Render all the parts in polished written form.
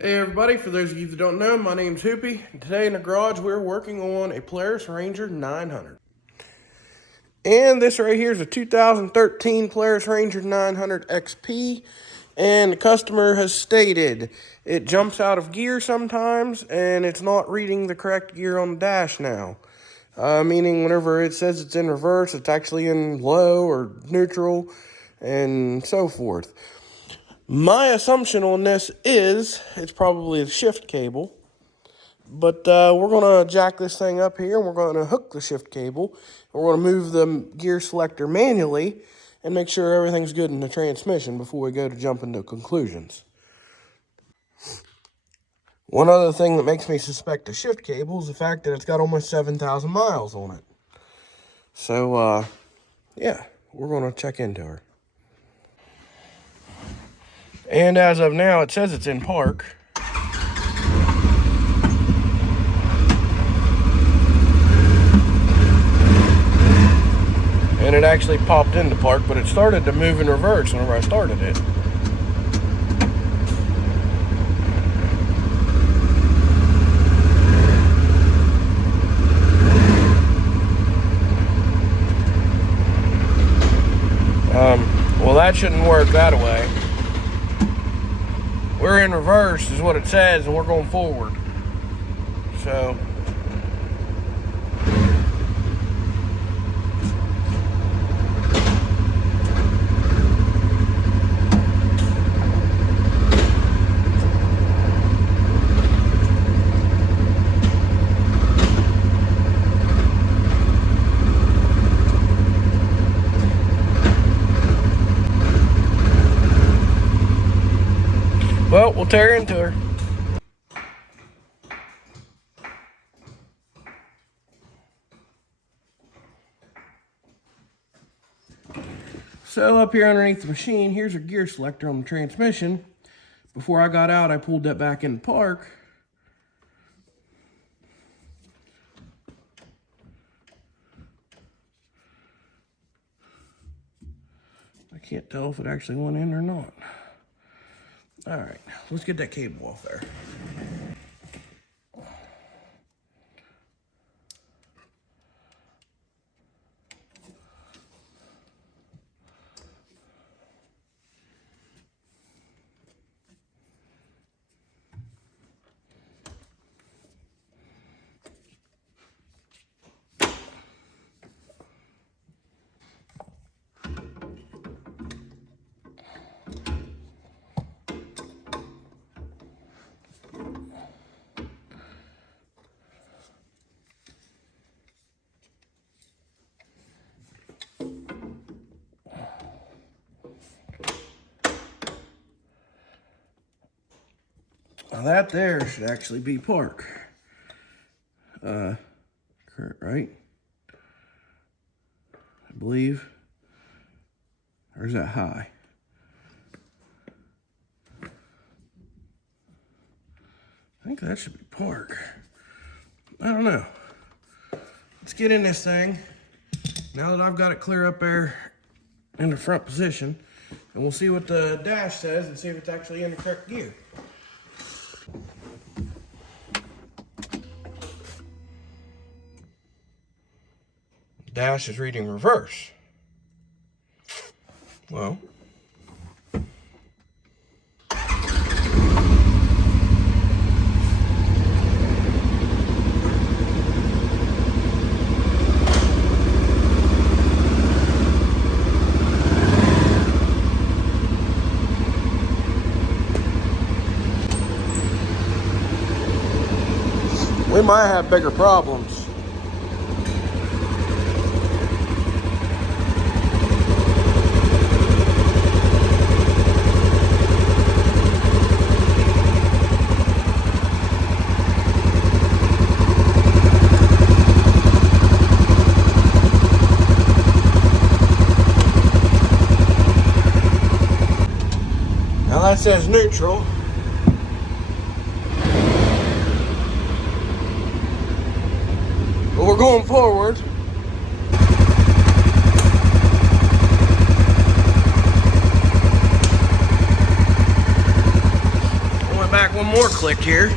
Hey everybody, for those of you that don't know, my name's Hoopy. Today in the garage we're working on a Polaris Ranger 900. And this right here is a 2013 Polaris Ranger 900 XP. And the customer has stated it jumps out of gear sometimes and it's not reading the correct gear on the dash now. Meaning whenever it says it's in reverse, it's actually in low or neutral and so forth. My assumption on this is it's probably the shift cable, but we're going to jack this thing up here and we're going to hook the shift cable. We're going to move the gear selector manually and make sure everything's good in the transmission before we go to jumping to conclusions. One other thing that makes me suspect a shift cable is the fact that it's got almost 7,000 miles on it. So, yeah, we're going to check into her. And as of now, it says it's in park. And it actually popped into park, but it started to move in reverse whenever I started it. Well, that shouldn't work that way. We're in reverse is what it says, and we're going forward. So well, we'll tear into her. So up here underneath the machine, here's a gear selector on the transmission. Before I got out, I pulled that back in park. I can't tell if it actually went in or not. All right, let's get that cable off there. Now that there should actually be park. Right? I believe. Or is that high? I think that should be park. I don't know. Let's get in this thing. Now that I've got it clear up there in the front position, and we'll see what the dash says and see if it's actually in the correct gear. Dash is reading reverse. Well, we might have bigger problems. Now that says neutral. But we're going forward. I went back one more clicked here.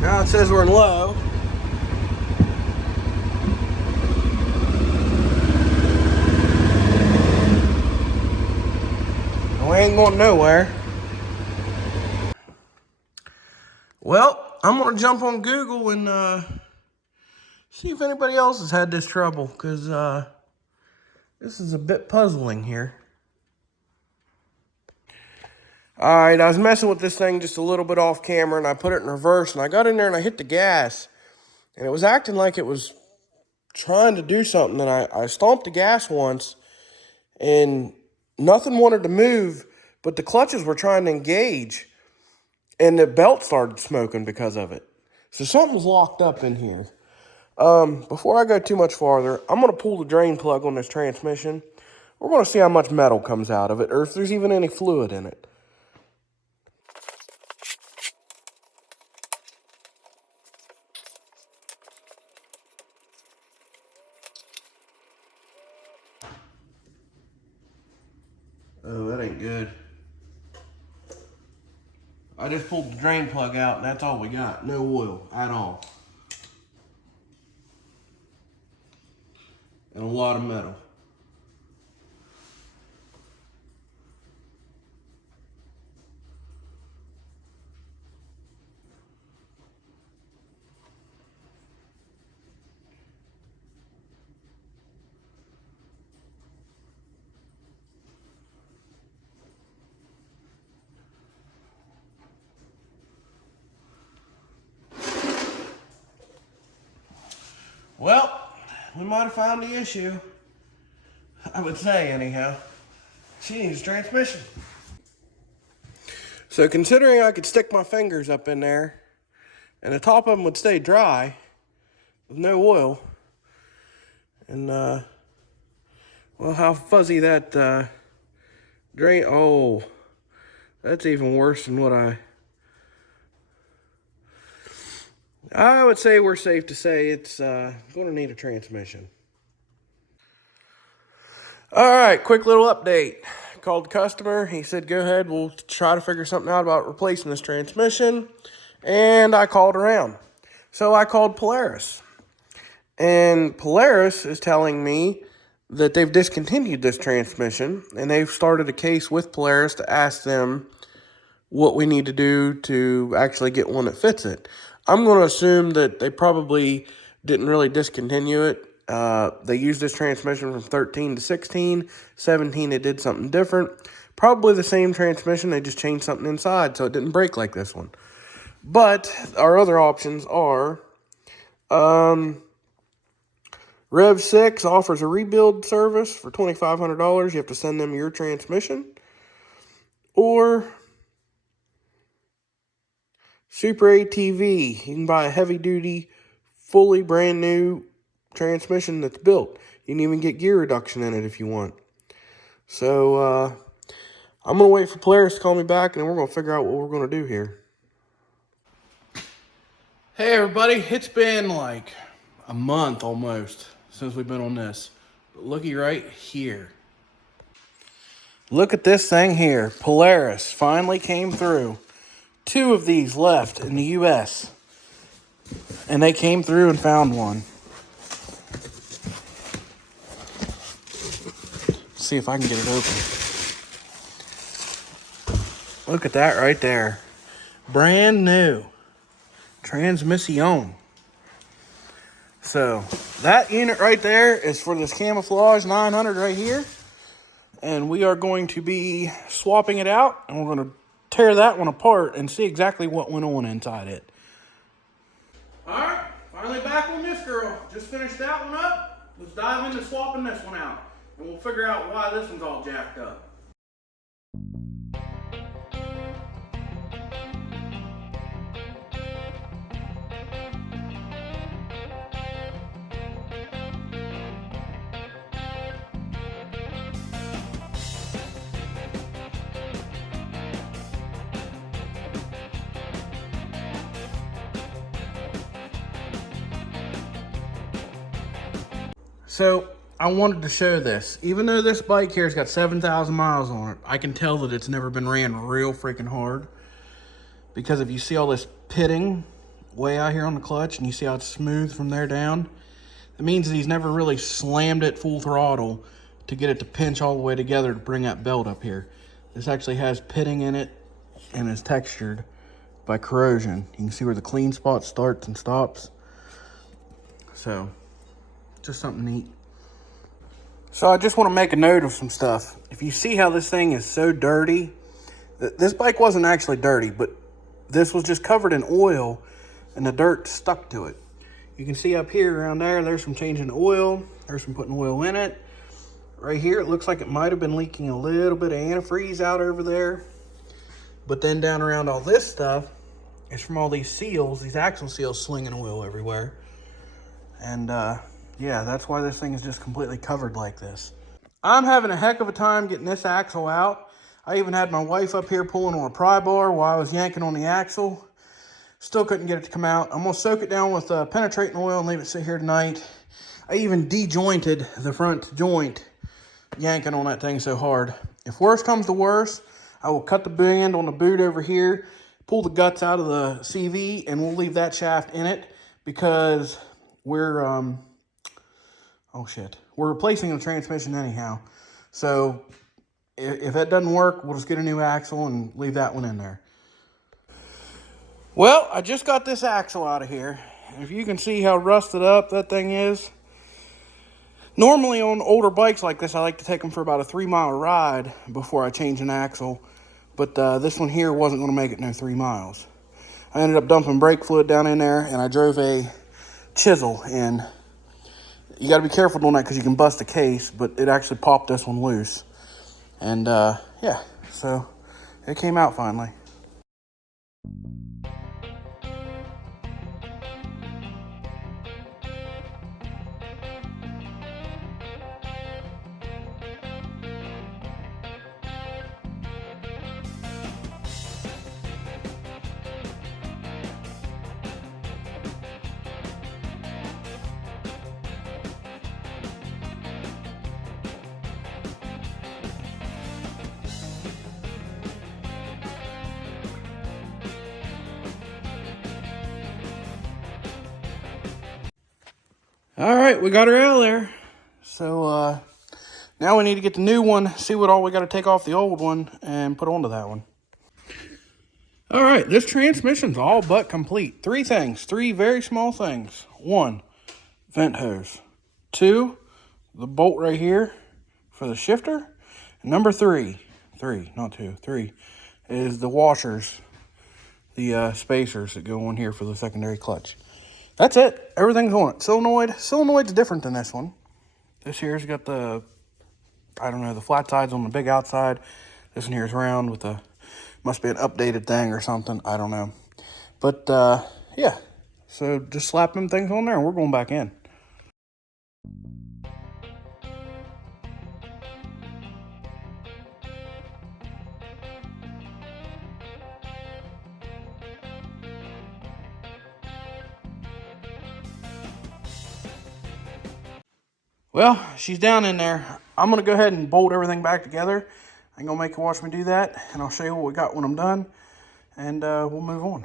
Now it says we're in low. We ain't going nowhere. Well, I'm gonna jump on Google and see if anybody else has had this trouble, because this is a bit puzzling here. All right, I was messing with this thing just a little bit off camera, and I put it in reverse, and I got in there and I hit the gas, and it was acting like it was trying to do something, and I stomped the gas once, and nothing wanted to move, but the clutches were trying to engage, and the belt started smoking because of it. So something's locked up in here. Before I go too much farther, I'm going to pull the drain plug on this transmission. We're going to see how much metal comes out of it, or if there's even any fluid in it. Oh, that ain't good. I just pulled the drain plug out, and that's all we got. No oil at all. And a lot of metal. Well, we might have found the issue. I would say, anyhow. She needs a transmission. So considering I could stick my fingers up in there, and the top of them would stay dry, with no oil, and, well, how fuzzy that, drain, oh, that's even worse than what I would say we're safe to say it's going to need a transmission. All right, quick little update. Called the customer. He said, go ahead, we'll try to figure something out about replacing this transmission. And I called around. So I called Polaris. And Polaris is telling me that they've discontinued this transmission, and they've started a case with Polaris to ask them what we need to do to actually get one that fits it. I'm going to assume that they probably didn't really discontinue it. They used this transmission from 13 to 16. 17, it did something different. Probably the same transmission, they just changed something inside so it didn't break like this one. But our other options are Rev 6 offers a rebuild service for $2,500. You have to send them your transmission. Or Super ATV. You can buy a heavy-duty, fully brand-new transmission that's built. You can even get gear reduction in it if you want. So, I'm going to wait for Polaris to call me back, and then we're going to figure out what we're going to do here. Hey, everybody. It's been like a month almost since we've been on this. But looky right here. Look at this thing here. Polaris finally came through. 2 of these left in the U.S. And they came through and found one. Let's see if I can get it open. Look at that right there. Brand new. Transmission. So, that unit right there is for this Camouflage 900 right here. And we are going to be swapping it out. And we're going to tear that one apart and see exactly what went on inside it. Alright, finally back on this girl. Just finished that one up. Let's dive into swapping this one out. And we'll figure out why this one's all jacked up. So I wanted to show this. Even though this bike here has got 7,000 miles on it, I can tell that it's never been ran real freaking hard. Because if you see all this pitting way out here on the clutch and you see how it's smooth from there down, it means that he's never really slammed it full throttle to get it to pinch all the way together to bring that belt up here. This actually has pitting in it and is textured by corrosion. You can see where the clean spot starts and stops. So, just something neat. So I just want to make a note of some stuff. If you see how this thing is so dirty, this bike wasn't actually dirty, but this was just covered in oil and the dirt stuck to it. You can see up here around there, there's some changing oil. There's some putting oil in it. Right here, it looks like it might have been leaking a little bit of antifreeze out over there. But then down around all this stuff, it's from all these seals, these axle seals slinging oil everywhere. And yeah, that's why this thing is just completely covered like this. I'm having a heck of a time getting this axle out. I even had my wife up here pulling on a pry bar while I was yanking on the axle. Still couldn't get it to come out. I'm going to soak it down with penetrating oil and leave it sit here tonight. I even de-jointed the front joint yanking on that thing so hard. If worse comes to worse, I will cut the band on the boot over here, pull the guts out of the CV, and we'll leave that shaft in it because we're, we're replacing the transmission anyhow. So if that doesn't work, we'll just get a new axle and leave that one in there. Well, I just got this axle out of here. If you can see how rusted up that thing is. Normally on older bikes like this, I like to take them for about a 3-mile ride before I change an axle. But this one here wasn't going to make it no 3 miles. I ended up dumping brake fluid down in there, and I drove a chisel in. You got to be careful doing that because you can bust the case, but it actually popped this one loose. And yeah, so it came out finally. All right, we got her out of there. So now we need to get the new one, see what all we got to take off the old one and put onto that one. All right, this transmission's all but complete. 3 things, 3 very small things. 1, vent hose. 2, the bolt right here for the shifter. And number 3, not 2, 3, is the washers, the spacers that go on here for the secondary clutch. That's it. Everything's on it. Solenoid's different than this one. This here's got the, I don't know, the flat sides on the big outside. This one here is round with the, must be an updated thing or something. I don't know. But, yeah. So just slap them things on there and we're going back in. Well, she's down in there. I'm going to go ahead and bolt everything back together. I'm going to make her watch me do that, and I'll show you what we got when I'm done, and we'll move on.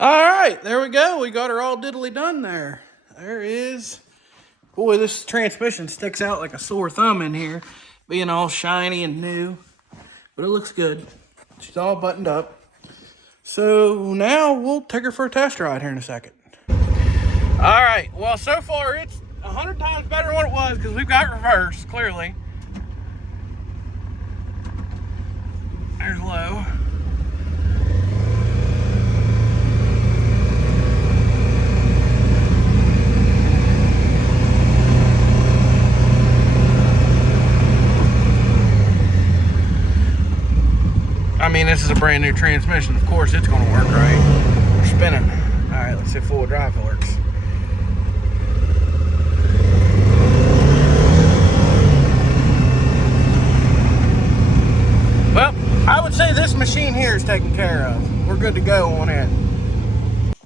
All right, there we go. We got her all diddly done there. There is. Boy, this transmission sticks out like a sore thumb in here, being all shiny and new, but it looks good. She's all buttoned up. So now we'll take her for a test ride here in a second. All right, well, so far it's 100 times better than what it was because we've got reverse, clearly. There's low. I mean, this is a brand new transmission. Of course, it's going to work right. We're spinning. All right, let's see if full drive works. Well, I would say this machine here is taken care of. We're good to go on it.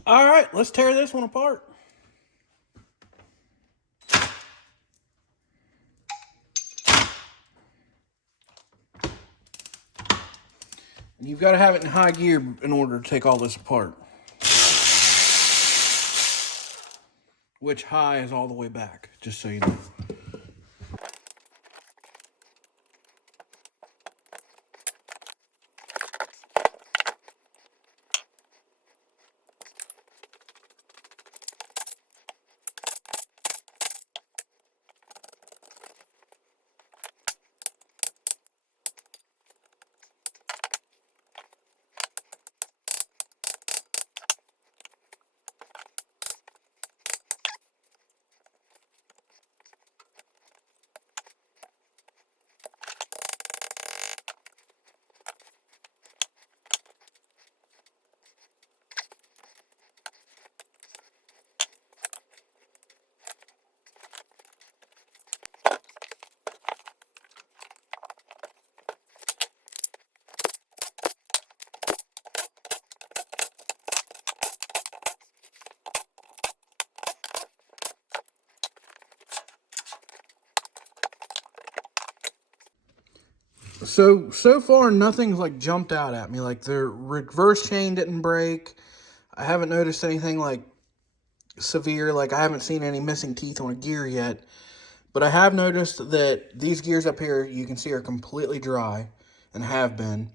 All right, let's tear this one apart. You've got to have it in high gear in order to take all this apart. Which high is all the way back, just so you know. So far, nothing's like jumped out at me. Like the reverse chain didn't break. I haven't noticed anything like severe. Like I haven't seen any missing teeth on a gear yet. But I have noticed that these gears up here, you can see, are completely dry and have been.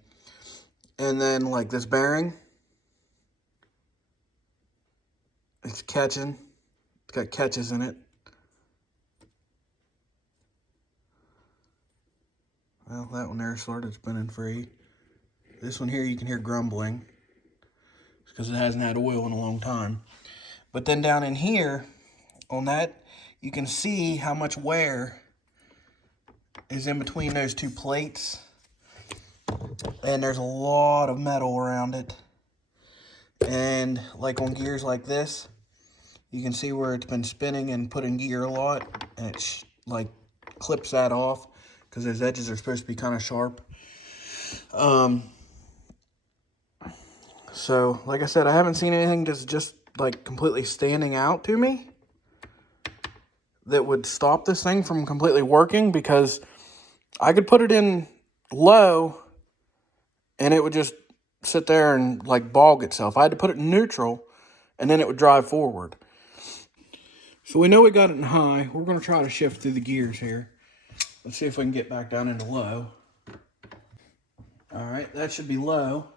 And then like this bearing, it's catching. It's got catches in it. Well, that one there started spinning free. This one here, you can hear grumbling. It's because it hasn't had oil in a long time. But then down in here, on that, you can see how much wear is in between those two plates. And there's a lot of metal around it. And like on gears like this, you can see where it's been spinning and put in gear a lot. And it like clips that off, because those edges are supposed to be kind of sharp. So, like I said, I haven't seen anything that's just like completely standing out to me that would stop this thing from completely working, because I could put it in low and it would just sit there and like bog itself. I had to put it in neutral and then it would drive forward. So we know we got it in high. We're going to try to shift through the gears here. Let's see if we can get back down into low. All right, that should be low.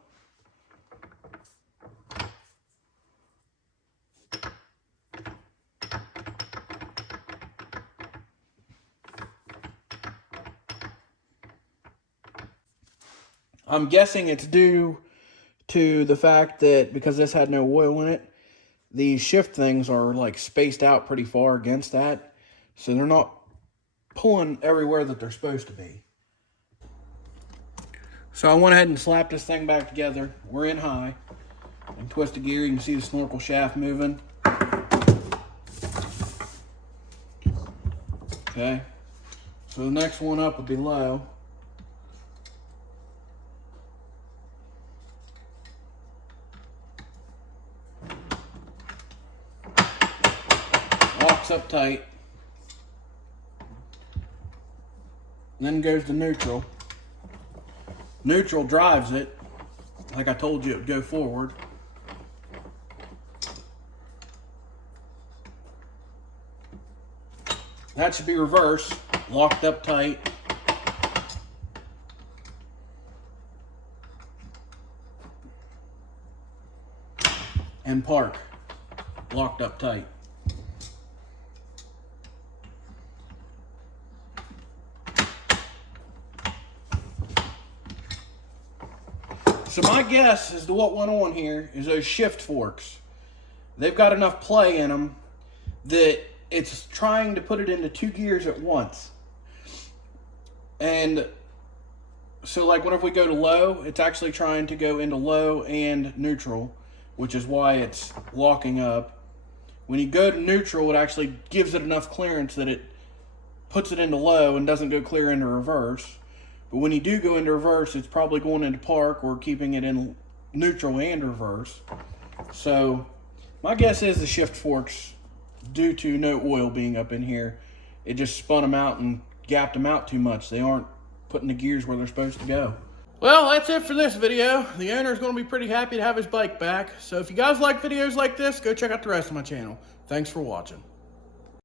I'm guessing it's due to the fact that because this had no oil in it, these shift things are like spaced out pretty far against that. So they're not pulling everywhere that they're supposed to be. So I went ahead and slapped this thing back together. We're in high. And twist the gear, you can see the snorkel shaft moving. Okay. So the next one up would be low. Locks up tight. Then goes to neutral. Neutral drives it. Like I told you, it would go forward. That should be reverse, locked up tight. And park, locked up tight. So my guess as to what went on here is those shift forks. They've got enough play in them that it's trying to put it into two gears at once. And so like whenever we go to low, it's actually trying to go into low and neutral, which is why it's locking up. When you go to neutral, it actually gives it enough clearance that it puts it into low and doesn't go clear into reverse. But when you do go into reverse, it's probably going into park or keeping it in neutral and reverse. So my guess is the shift forks, due to no oil being up in here, it just spun them out and gapped them out too much. They aren't putting the gears where they're supposed to go. Well, that's it for this video. The owner is going to be pretty happy to have his bike back. So if you guys like videos like this, go check out the rest of my channel. Thanks for watching.